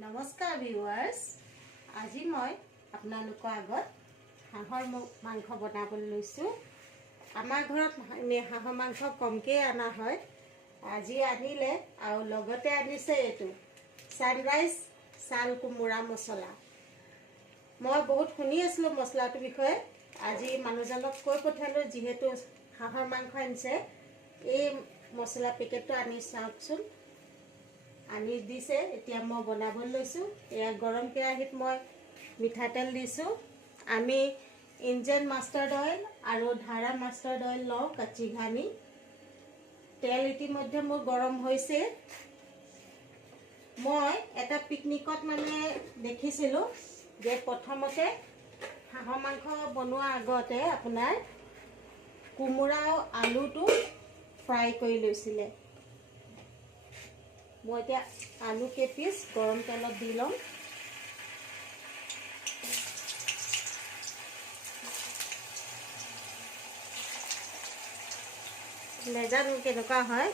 নমস্কাৰ ভিউৱাৰ্ছ, আজি মই আপোনালোকৰ আগত হাঁহৰ মাংস বনাবলৈ লৈছোঁ। আমাৰ ঘৰত হাঁহৰ মাংস কমকৈ অনা হয়। আজি আনিলে আৰু লগতে আনিছে এইটো ছানৰাইজ ছাল কোমোৰা মছলা। মই বহুত শুনি আছিলোঁ মছলাটোৰ বিষয়ে। আজি মানুহজনক কৈ পঠিয়ালোঁ, যিহেতু হাঁহৰ মাংস আনিছে, এই মছলা পেকেটটো আনি চাওকচোন। আনি দিছে, এতিয়া মই বনাবলৈ লৈছোঁ। এয়া গৰম কেৰাহীত মই মিঠাতেল দিছোঁ। আমি ইণ্ডিয়ান মাষ্টাৰ্ড অইল আৰু ধাৰা মাষ্টাৰ্ড অইল লওঁ, কাচি ঘানি। তেল ইতিমধ্যে মোৰ গৰম হৈছে। মই এটা পিকনিকত দেখিছিলোঁ যে প্ৰথমতে হাঁহৰ মাংস বনোৱাৰ আগতে আপোনাৰ কোমোৰা আৰু আলুটো ফ্ৰাই কৰি লৈছিলে। মই এতিয়া আলু কেইপিচ গৰম তেলত দি লওঁ। নেজানো কেনেকুৱা হয়,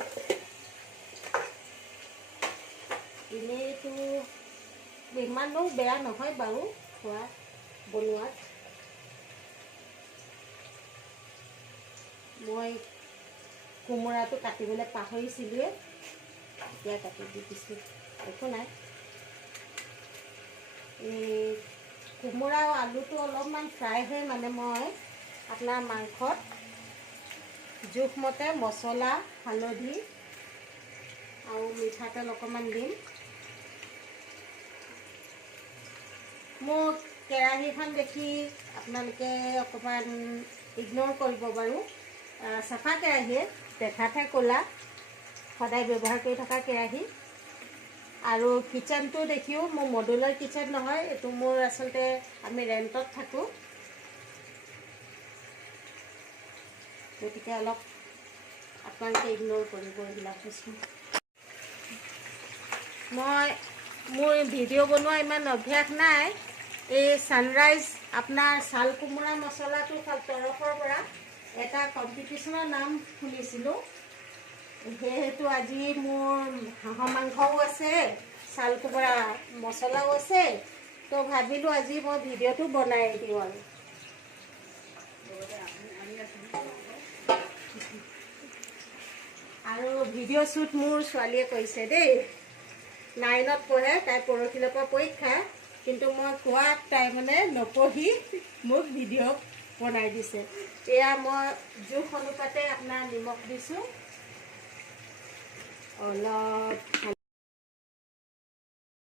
এনেইতো ইমানো বেয়া নহয় বাৰু খোৱা বনোৱাত। মই কোমোৰাটো কাটিবলৈ পাহৰিছিলোঁৱে, এতিয়া কাটি দি দিছোঁ, একো নাই। এই কোমোৰা আৰু আলুটো অলপমান ফ্ৰাই হৈ মই আপোনাৰ মাংসত জোখমতে মছলা, হালধি আৰু মিঠাতেল অকণমান দিম। মোৰ কেৰাহীখন দেখি আপোনালোকে অকণমান ইগন'ৰ কৰিব বাৰু। চাফা কেৰাহীয়ে, দেখাতহে ক'লা, সদায় ব্যৱহাৰ কৰি থকা কেৰাহী। আৰু কিটচেনটো দেখিও মোৰ মডুলাৰ কিটচেন নহয়, এইটো মোৰ আচলতে আমি ৰেণ্টত থাকোঁ, গতিকে অলপ আপোনালোকে ইগন'ৰ কৰিব এইবিলাক বস্তু। মোৰ ভিডিঅ' বনোৱা ইমান অভ্যাস নাই। এই ছানৰাইজ আপোনাৰ ছাল কোমোৰা মছলাটোৰ তৰফৰ পৰা এটা কম্পিটিশ্যনৰ নাম শুনিছিলোঁ। সেয়েহেতু আজি মোৰ হাঁহৰ মাংসও আছে, ছাল কোমোৰা মছলাও আছে, তো ভাবিলোঁ আজি মই ভিডিঅ'টো বনাই দিওঁ আৰু ভিডিঅ' শ্বুট মোৰ ছোৱালীয়ে কৰিছে দেই। 9ত পঢ়ে, তাই পৰহিলৰ পৰা পৰীক্ষা, কিন্তু মই কোৱাত তাই নপঢ়ি মোক ভিডিঅ' বনাই দিছে। এয়া মই জোখ অনুপাতে আপোনাৰ নিমখ দিছোঁ অলপ।